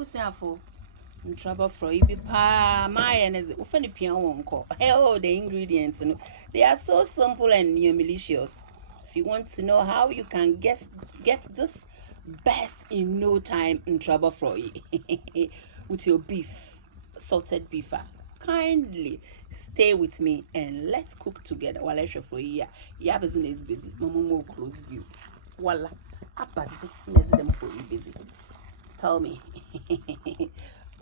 Ebusiafo trouble for you pa my and is often won't. Hell, the ingredients they are so simple and nutritious. If you want to know how you can get this best in no time in trouble for you with your beef, salted beef, kindly stay with me and let's cook together while I show for you. Yeah, business is busy. Mama more close view. Voila, apasi, them for you busy. Tell me.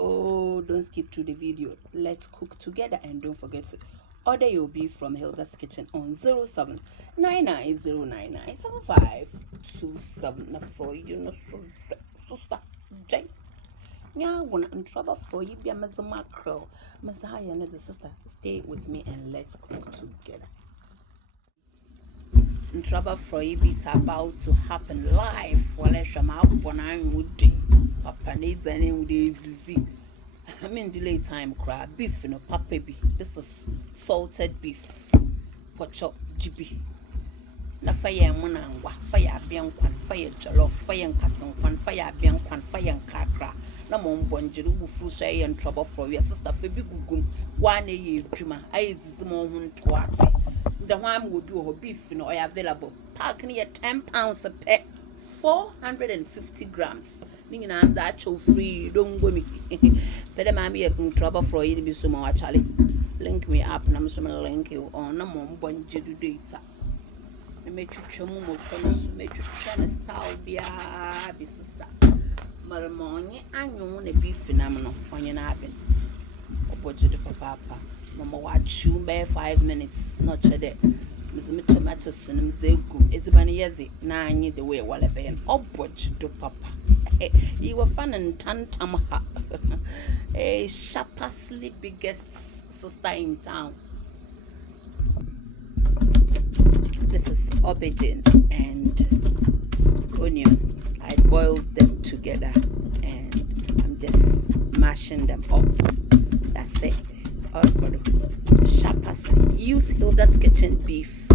Oh, don't skip through the video. Let's cook together and don't forget to order your beef from Hilda's Kitchen on 0799097527. For you know, sister Jay. Yeah, when I'm in trouble for you, be a mackerel. Messiah, another sister, stay with me and let's cook together. In trouble for you is about to happen live. While I shall out when I'm woody. Papa needs any with easy. I'm in delay time crab beef in a papa be. This is salted beef. Pochop GB. Na fire monangwa, fire bian kwan, fire jollof, fire and cotton kwan, fire bian kwan, fire and kakra. Na mom bonjiru bufu shay and trouble for your sister Fabi Gugun. 1 a dreamer. I is more twatty. The one will be her beef, available. Pack near £10 a pack, 450 grams. Ning I'm the actual free, don't go me. Better mammy in trouble for you to be so much, Charlie. Link me up, and I'm some link you on a mom one jidu data. I made you chomo, make you channel style be sister. Maramoni, and you want a beef phenomenal on your napping. Or budget for papa. Mama watch you by 5 minutes, not cheddar. Miss me tomatoes and mzegu. Is bani yezi. Na I need the way while I been upward to papa. You were fun and tantamaha. A sharply biggest sister in town. This is aubergine and onion. I boiled them together and I'm just mashing them up. That's it. Sharply. Use Hilda's Kitchen beef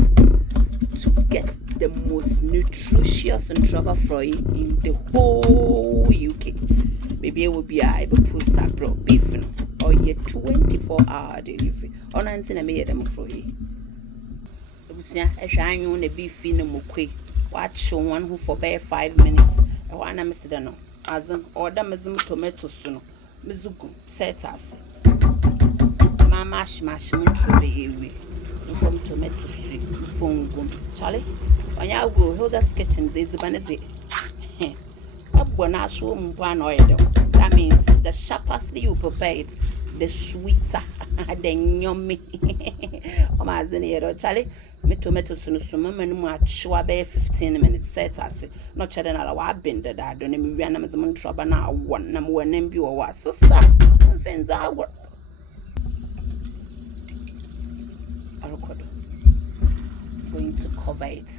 to get the most nutritious and trouble fry in the whole UK. Maybe it will be able to post that bro beef or your 24-hour delivery. On answer, I made them for you. It was a shine on the beef in the mukwe. Watch one who for bare 5 minutes. I want to miss it. No, as an order, tomato soon. Mizugu, set us. Mash through the area. From tomato soup, from Charlie. When you go, Hilda's Kitchen, there's a banana. That means the sharpest you prepare it, the sweeter, the yummy. Charlie, me tomato soon, and much 15 minutes. Set us not chatting all our bender that don't even run as a trouble now. One number one name you or sister. Friends are going to cover it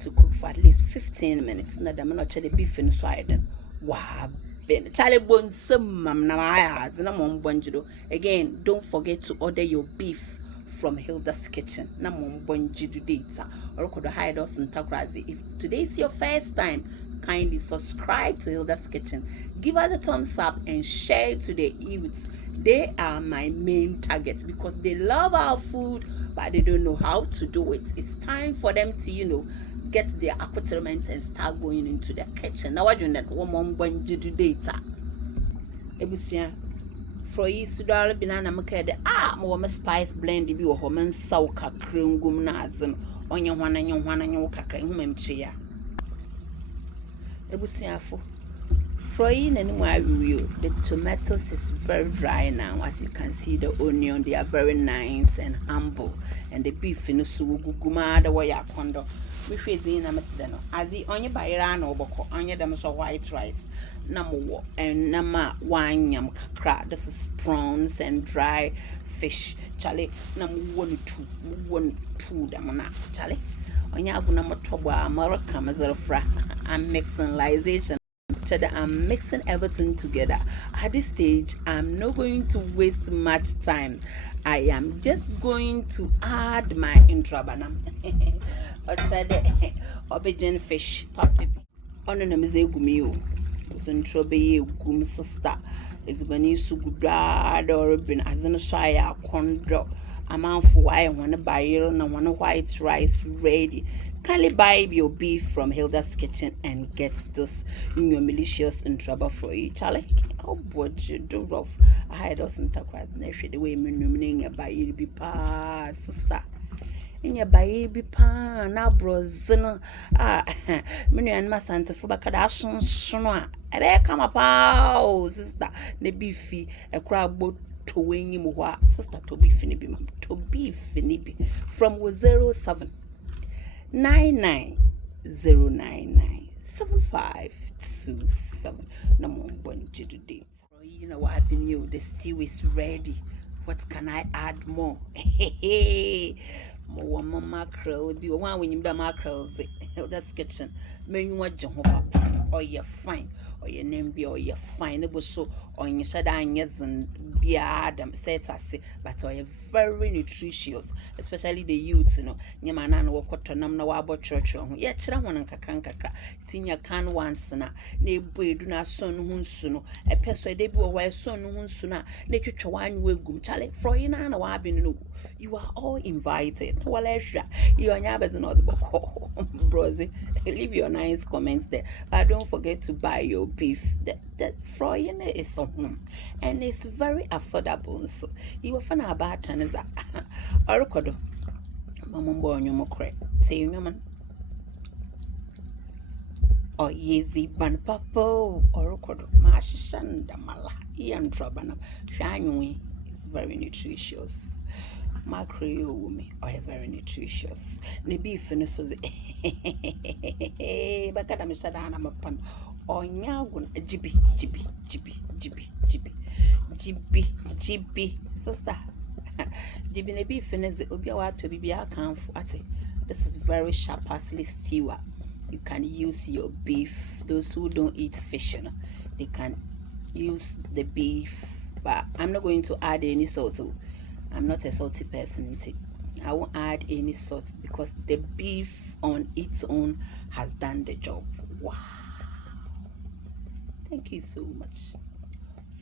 to cook for at least 15 minutes. Now I'm not the beef in Sweden. Wow, Ben Charlie Bones some na my eyes and I'm on bonjido. Again, don't forget to order your beef from Hilda's Kitchen. Na mom bonjido data or could hide us in Takrazi. If today is your first time, kindly subscribe to Hilda's Kitchen. Give her the thumbs up and share it to the youths. They are my main targets because they love our food, but they don't know how to do it. It's time for them to, get their accoutrement and start going into the kitchen. Now, what do you know? One going to do data. Ebusia, for you, Sudal Binana Makede, more spice blend, be a woman, sauka, cream, gum, nazan, on your one and your cacring, chia. Ebusia for. Frying and my review, the tomatoes is very dry now. As you can see, the onion, they are very nice and humble. And the beef in the sugu, the way I condo. Which is in a messidano. As the onion by ran or boko, onion them so white rice. Number one and number one yam kakra. This is prawns and dry fish. Charlie, number 1 2 damona. Charlie, on your number toba, America, Mazarafra, and mixingization. I'm mixing everything together. At this stage, I'm not going to waste much time. I am just going to add my intrabanam. Aubergine fish, papi. On an amazing gumio. Zentrobe gum sister. Is Benisu Gudad or been as in a shire condro. A man for why one buy and one white rice ready. Kindly buy your beef from Hilda's kitchen and get this nutritious in trouble for you, Charlie. Oh, boy, you do rough. I doesn't talk as the way me nominating by you be pa sister. In your baby pan, now brozino. Many and my Santa Fubaka soon. I better come up, sister. Ne beefy, a crab boat to wing him, sister to be finniby, to be finniby from 07 99 099 7527. No more one today. You know what happened? You the stew is ready. What can I add more? More mackerel be one when you buy mackerels. That's kitchen. Menu what John Papa. Or you're fine. Or your name be or you're fine. It was so on your shadow yes and be Adam said I say, but or you're very nutritious, especially the youths, you know. Your man and walk what to nam no about church. Yeah, children and kakranka. It's in your can once na. Ne boy do not son who soon. A person they be away son who sooner. Nature chawan will go. Charlie, Froyina and a no. You are all invited. Well, you are never not Brosy. Leave your nice comments there. But don't forget to buy your beef. That Froyina is home. And it's very affordable. So you will find out about turns. Oracle. Mamma born your mockery. Say you man. Oh, yezy ban papo. Oracle. Mashanda mala. Ian Trabana. Shiny. It's very nutritious. Macro woman, or very nutritious. The beef in this was but I'm sad. I'm a pan or nyagun jibby sister. Jibby the beef in is obiawa to be account for it. This is very sharp parsley stew. You can use your beef. Those who don't eat fish, they can use the beef, but I'm not going to add any salt. I'm not a salty person. I won't add any salt because the beef on its own has done the job. Wow. Thank you so much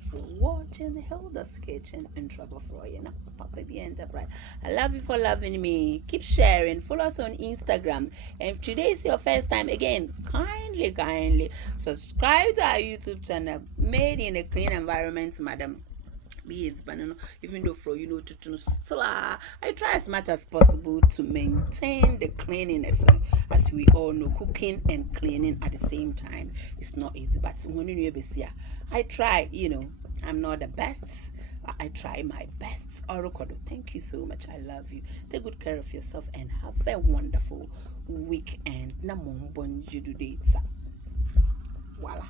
for watching Hilda's Kitchen in Trouble for you. Papa be Enterprise. I love you for loving me. Keep sharing. Follow us on Instagram. And if today is your first time, again, kindly subscribe to our YouTube channel. Made in a clean environment, madam. Be it banana, even though for to still I try as much as possible to maintain the cleanliness. As we all know, cooking and cleaning at the same time is not easy. But when you here, I try. I'm not the best. I try my best. Oracle, thank you so much. I love you. Take good care of yourself and have a wonderful weekend. Namon bon judu date. Voila.